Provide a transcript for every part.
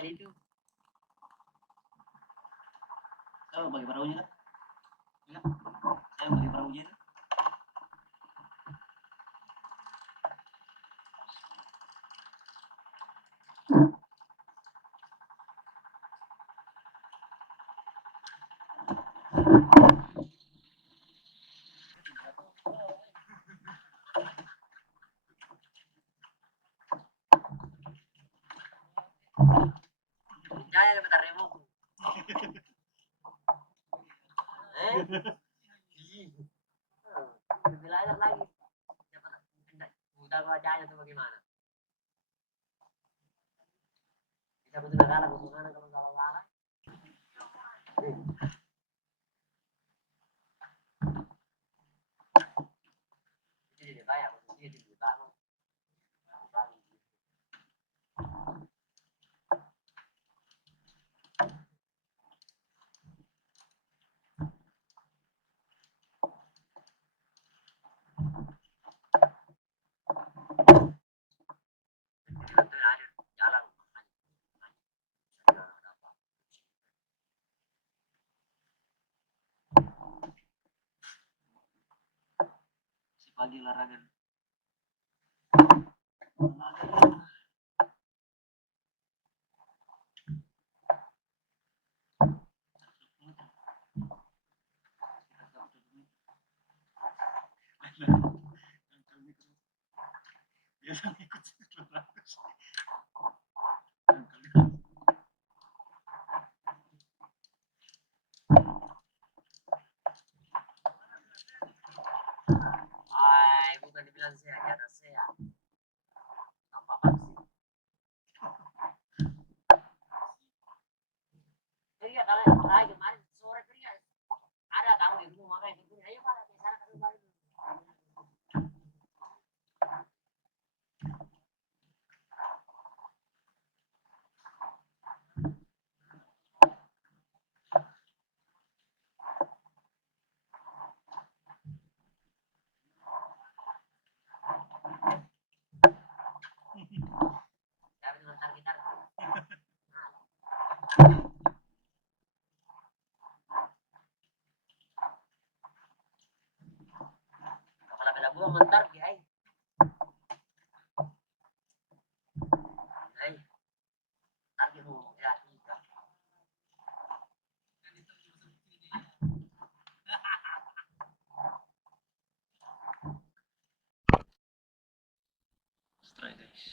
ini itu. Kau bagi perahunya kan? Ya, saya bagi perahunya itu. Jangan bentar remo. Belajar lagi. Udah gua aja tuh bagaimana? Bisa betul negara, kalau kalah. Jadi dia bayar, dia dibangun. Si pagi larangan. Biasa ikut 900. Ay, bukan dibilang saya, di atas saya. Tampak vaksin. Jadi ya kalau kemarin sore kerja ada tamu di rumah makanya kerja. Ayo Pak, di sana ke rumah. Tapi nonton gitar. Kalau bela buah mentar ya. Hai. Target mau ya. Strike guys.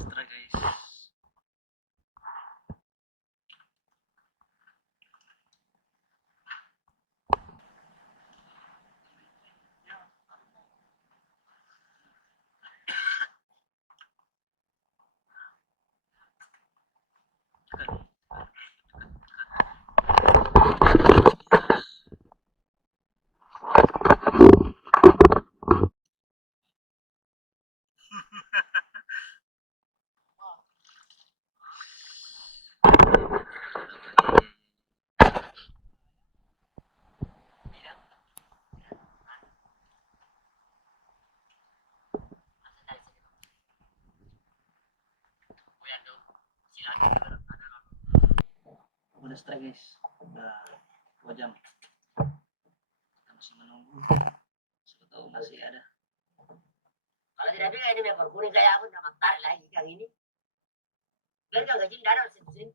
Strike guys. Udah strike guys, udah 2 jam kita masih menunggu, siapa tahu masih ada. Kalau tidak ada ini ekor kuning kayak aku nggak tarik lagi yang ini biar nggak gajin darah sentuh.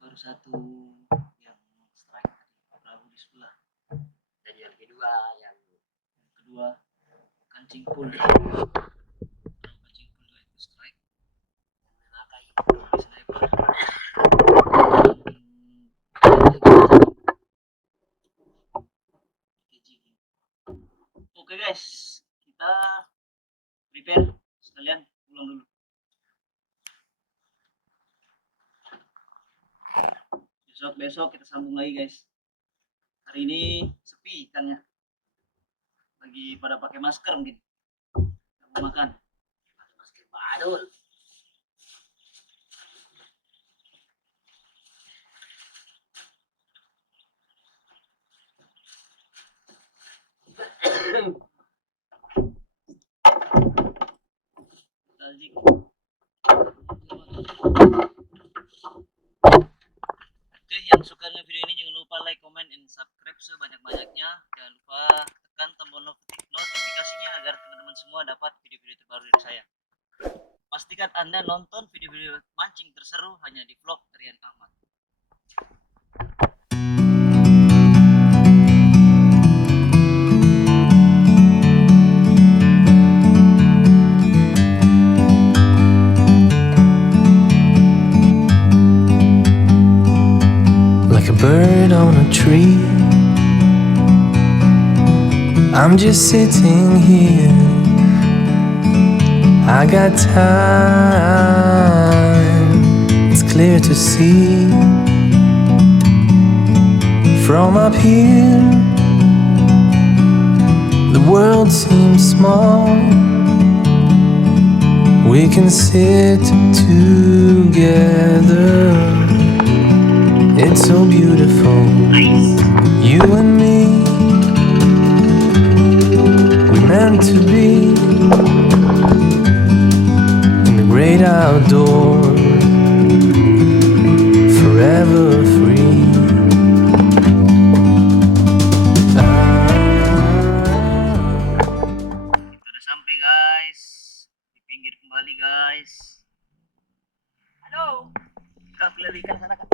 Baru satu yang strike perahu di sebelah, dan yang kedua kancing pool. Oke guys, kita prepare kalian pulang dulu. Besok kita sambung lagi guys. Hari ini sepi ikannya, lagi pada pakai masker mungkin, nggak mau makan. Masker badul. Oke, yang suka dengan video ini jangan lupa like, comment, and subscribe sebanyak-banyaknya. Jangan lupa tekan tombol notifikasinya agar teman-teman semua dapat video-video terbaru dari saya. Pastikan Anda nonton video-video mancing terseru hanya di vlog Rian Ahmad. Like a bird on a tree, I'm just sitting here. I got time, it's clear to see. From up here, the world seems small. We can sit together. It's so beautiful, you and me. We're meant to be in the great outdoors, forever free. Kita udah sampai guys, di pinggir kembali guys. Halo, kak pilih ikan sana kak.